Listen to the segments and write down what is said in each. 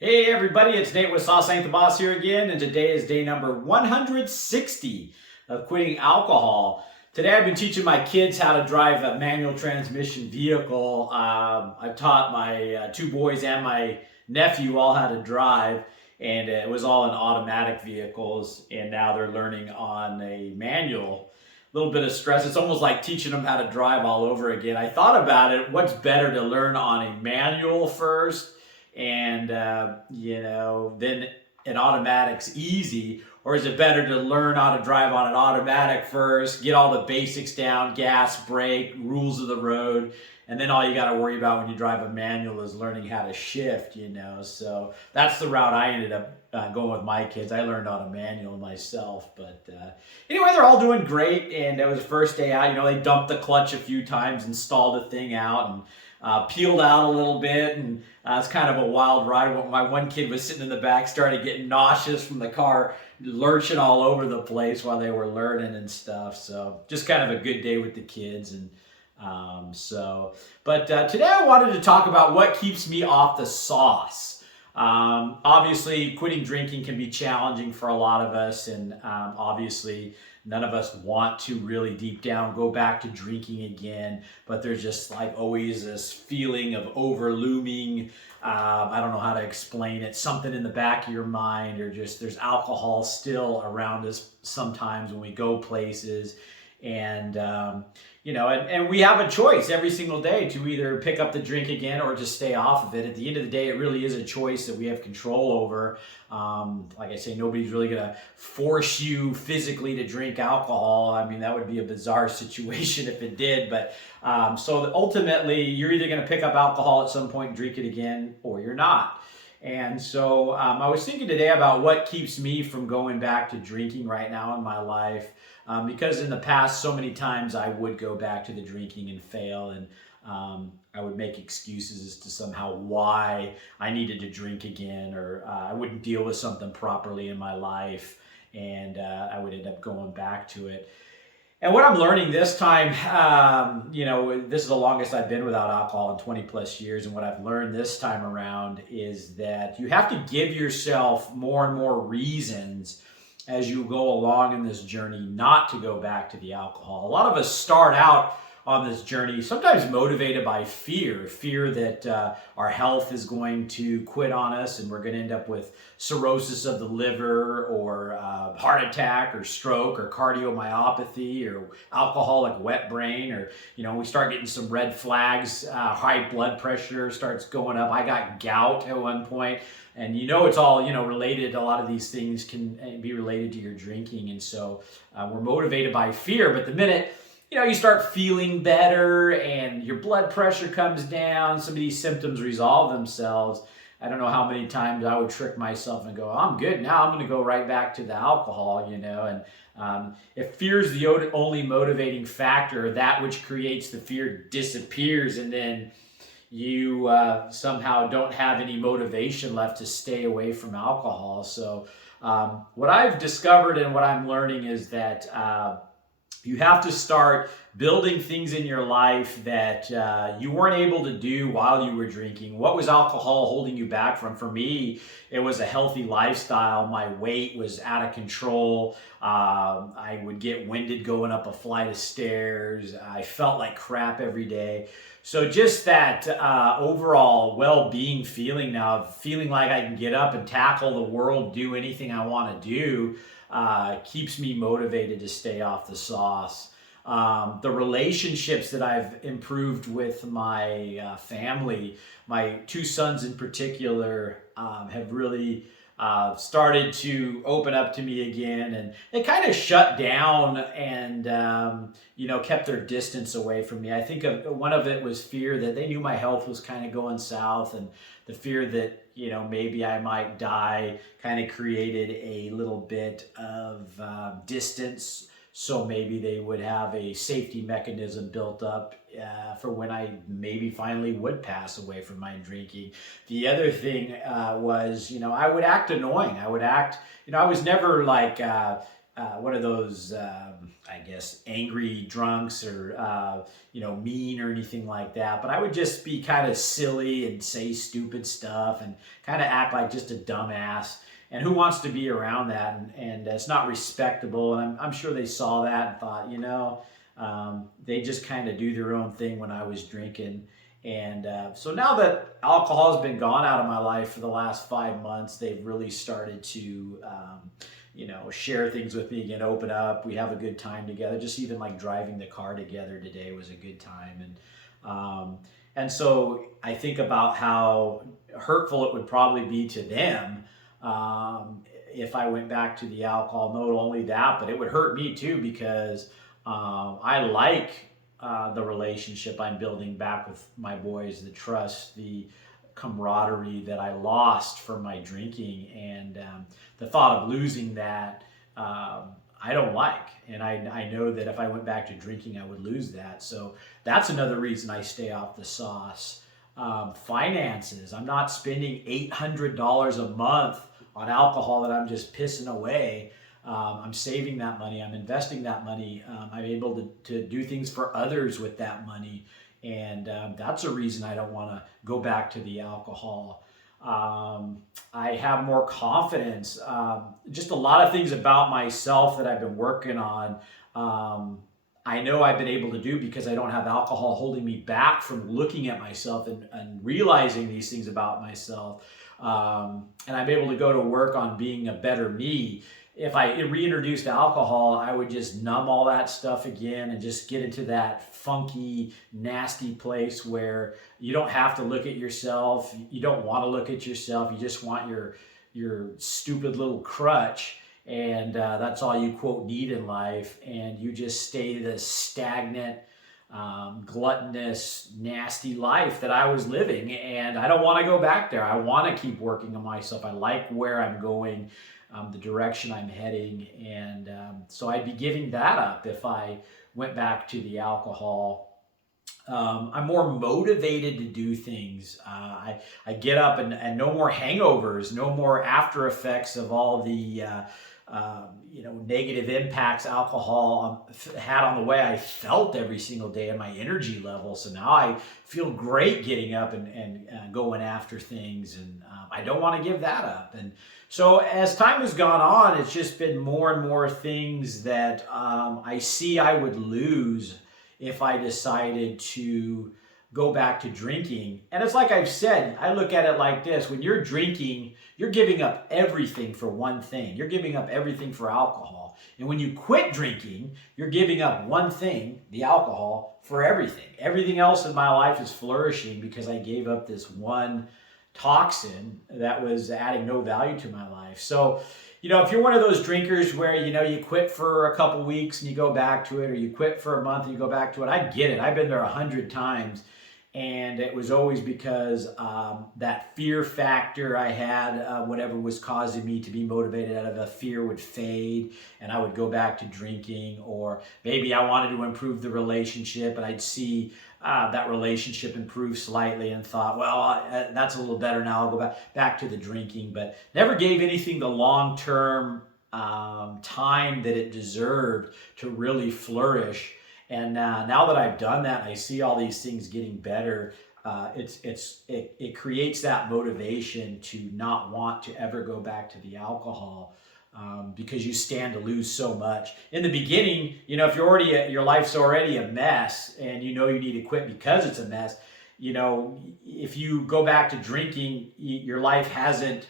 Hey everybody, it's Nate with Sauce Ain't the Boss here again, and today is day number 160 of quitting alcohol. Today I've been teaching my kids how to drive a manual transmission vehicle. I've taught my two boys and my nephew all how to drive, and it was all in automatic vehicles, and now they're learning on a manual. A little bit of stress. It's almost like teaching them how to drive all over again. I thought about it. What's better to learn on a manual first? And then an automatic's easy, or is it better to learn how to drive on an automatic first, get all the basics down, gas, brake, rules of the road, and then all you got to worry about when you drive a manual is learning how to shift. So that's the route I ended up going with my kids. I learned on a manual myself, but anyway, they're all doing great, and it was the first day out. They dumped the clutch a few times, installed the thing out, and peeled out a little bit, and it's kind of a wild ride. My one kid was sitting in the back, started getting nauseous from the car, lurching all over the place while they were learning and stuff. So just kind of a good day with the kids. But today I wanted to talk about what keeps me off the sauce. Obviously, quitting drinking can be challenging for a lot of us, and obviously, none of us want to really deep down go back to drinking again, but there's just like always this feeling of overlooming. I don't know how to explain it. Something in the back of your mind, or just there's alcohol still around us sometimes when we go places. And we have a choice every single day to either pick up the drink again or just stay off of it. At the end of the day, it really is a choice that we have control over. Like I say, nobody's really going to force you physically to drink alcohol. I mean, that would be a bizarre situation if it did. But so ultimately, you're either going to pick up alcohol at some point and drink it again, or you're not. And so I was thinking today about what keeps me from going back to drinking right now in my life. Because in the past, so many times I would go back to the drinking and fail, and I would make excuses as to somehow why I needed to drink again, or I wouldn't deal with something properly in my life, and I would end up going back to it. And what I'm learning this time, this is the longest I've been without alcohol in 20 plus years. And what I've learned this time around is that you have to give yourself more and more reasons as you go along in this journey not to go back to the alcohol. A lot of us start out on this journey sometimes motivated by fear that our health is going to quit on us and we're going to end up with cirrhosis of the liver, or heart attack, or stroke, or cardiomyopathy, or alcoholic wet brain, or we start getting some red flags. High blood pressure starts going up. I got gout at one point. And it's all related. A lot of these things can be related to your drinking, and so we're motivated by fear. But the minute you start feeling better and your blood pressure comes down, some of these symptoms resolve themselves. I don't know how many times I would trick myself and go, I'm good now, I'm going to go right back to the alcohol. And if fear is the only motivating factor, that which creates the fear disappears, and then you somehow don't have any motivation left to stay away from alcohol. So what I've discovered and what I'm learning is that you have to start building things in your life that you weren't able to do while you were drinking. What was alcohol holding you back from? For me, it was a healthy lifestyle. My weight was out of control. I would get winded going up a flight of stairs. I felt like crap every day. So just that overall well-being feeling now, of feeling like I can get up and tackle the world, do anything I want to do, keeps me motivated to stay off the sauce. The relationships that I've improved with my family, my two sons in particular, have really started to open up to me again, and they kind of shut down and kept their distance away from me. I think one of it was fear that they knew my health was kind of going south, and the fear that maybe I might die kind of created a little bit of distance. So maybe they would have a safety mechanism built up for when I maybe finally would pass away from my drinking. The other thing was, I would act annoying. I would act, I was never like one of those, I guess, angry drunks or, mean or anything like that. But I would just be kind of silly and say stupid stuff and kind of act like just a dumbass. And who wants to be around that? And it's not respectable. And I'm sure they saw that and thought, they just kind of do their own thing when I was drinking. And so now that alcohol has been gone out of my life for the last 5 months, they've really started to, share things with me again, open up. We have a good time together. Just even like driving the car together today was a good time. And so I think about how hurtful it would probably be to them if I went back to the alcohol. Not only that, but it would hurt me too because I like the relationship I'm building back with my boys, the trust, the camaraderie that I lost from my drinking, and the thought of losing that I don't like. And I know that if I went back to drinking, I would lose that. So that's another reason I stay off the sauce. Finances. I'm not spending $800 a month on alcohol that I'm just pissing away. I'm saving that money. I'm investing that money. I'm able to do things for others with that money. And that's a reason I don't want to go back to the alcohol. I have more confidence. Just a lot of things about myself that I've been working on. I know I've been able to do because I don't have alcohol holding me back from looking at myself and realizing these things about myself. And I'm able to go to work on being a better me. If I reintroduced alcohol, I would just numb all that stuff again and just get into that funky, nasty place where you don't have to look at yourself. You don't want to look at yourself. You just want your stupid little crutch. And that's all you, quote, need in life. And you just stay this stagnant, gluttonous, nasty life that I was living. And I don't want to go back there. I want to keep working on myself. I like where I'm going. The direction I'm heading, and so I'd be giving that up if I went back to the alcohol. I'm more motivated to do things. I get up and no more hangovers, no more after effects of all the negative impacts alcohol had on the way I felt every single day and my energy level. So now I feel great getting up and going after things, and I don't want to give that up. And so as time has gone on, it's just been more and more things that I see I would lose if I decided to go back to drinking. And it's like I've said, I look at it like this. When you're drinking, you're giving up everything for one thing. You're giving up everything for alcohol. And when you quit drinking, you're giving up one thing, the alcohol, for everything. Everything else in my life is flourishing because I gave up this one toxin that was adding no value to my life. So, if you're one of those drinkers where, you quit for a couple weeks and you go back to it, or you quit for a month and you go back to it, I get it. I've been there 100 times. And it was always because that fear factor I had, whatever was causing me to be motivated out of a fear would fade and I would go back to drinking. Or maybe I wanted to improve the relationship and I'd see that relationship improve slightly and thought, well, that's a little better now. I'll go back to the drinking, but never gave anything the long-term time that it deserved to really flourish. And now that I've done that, I see all these things getting better. It creates that motivation to not want to ever go back to the alcohol because you stand to lose so much. In the beginning, if your life's already a mess and you need to quit because it's a mess, if you go back to drinking, your life hasn't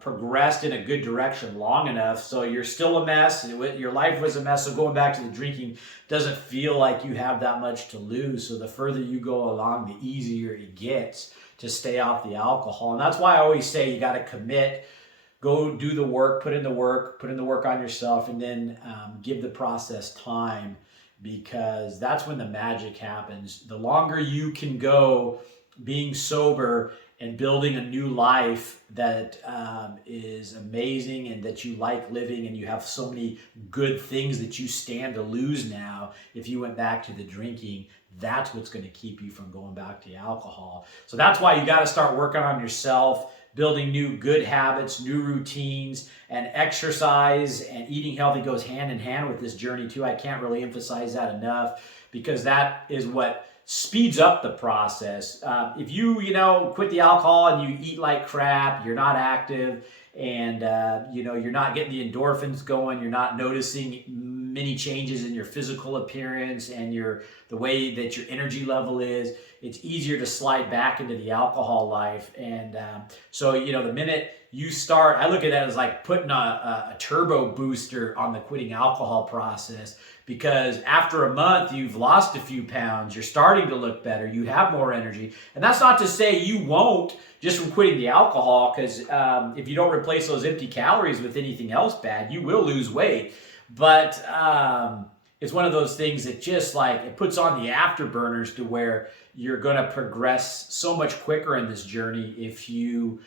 progressed in a good direction long enough, so you're still a mess. Your life was a mess, so going back to the drinking doesn't feel like you have that much to lose. So the further you go along, the easier it gets to stay off the alcohol. And that's why I always say you got to commit, go do the work, put in the work on yourself, and then give the process time, because that's when the magic happens. The longer you can go being sober and building a new life that is amazing and that you like living, and you have so many good things that you stand to lose now if you went back to the drinking, that's what's going to keep you from going back to alcohol. So that's why you got to start working on yourself, building new good habits, new routines, and exercise and eating healthy goes hand in hand with this journey too. I can't really emphasize that enough, because that is what speeds up the process. If you quit the alcohol and you eat like crap, you're not active, and you're not getting the endorphins going, you're not noticing many changes in your physical appearance and the way that your energy level is, it's easier to slide back into the alcohol life. And so the minute you start, I look at that as like putting a turbo booster on the quitting alcohol process, because after a month you've lost a few pounds, you're starting to look better, you have more energy. And that's not to say you won't just from quitting the alcohol, because if you don't replace those empty calories with anything else bad, you will lose weight. But it's one of those things that just like it puts on the afterburners to where you're going to progress so much quicker in this journey if you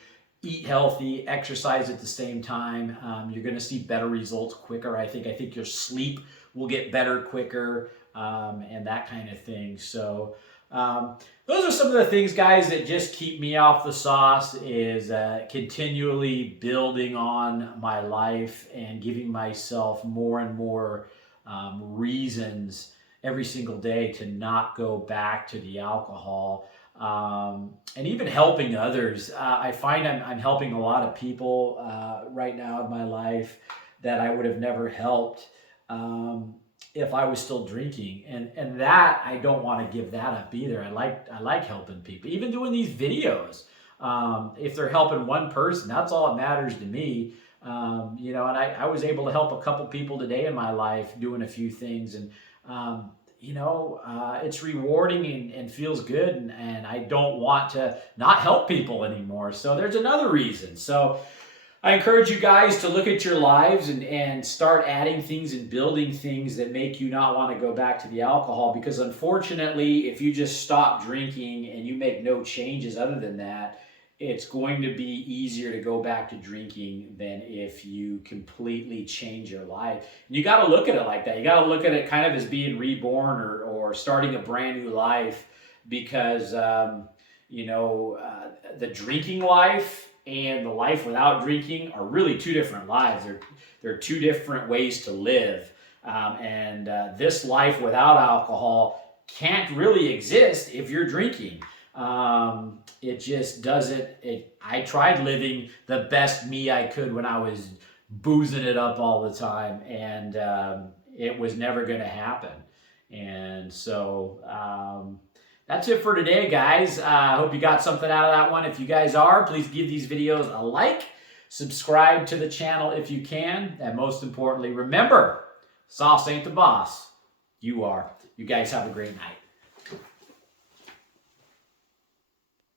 eat healthy, exercise at the same time. You're going to see better results quicker. I think your sleep will get better quicker, and that kind of thing. So those are some of the things, guys, that just keep me off the sauce, is continually building on my life and giving myself more and more reasons every single day to not go back to the alcohol, and even helping others. I find I'm helping a lot of people right now in my life that I would have never helped if I was still drinking, and that I don't want to give that up either. I like helping people, even doing these videos. If they're helping one person, that's all that matters to me. And I was able to help a couple people today in my life doing a few things, and it's rewarding and feels good, and I don't want to not help people anymore. So there's another reason. So I encourage you guys to look at your lives and start adding things and building things that make you not want to go back to the alcohol, because unfortunately, if you just stop drinking and you make no changes other than that, it's going to be easier to go back to drinking than if you completely change your life. And you got to look at it like that. You got to look at it kind of as being reborn or starting a brand new life, because the drinking life and the life without drinking are really two different lives. They're two different ways to live. And this life without alcohol can't really exist if you're drinking. It just doesn't. I tried living the best me I could when I was boozing it up all the time, and it was never going to happen. And so that's it for today, guys. I hope you got something out of that one. If you guys are, please give these videos a like, subscribe to the channel if you can, and most importantly, remember, sauce ain't the boss. You are. You guys have a great night.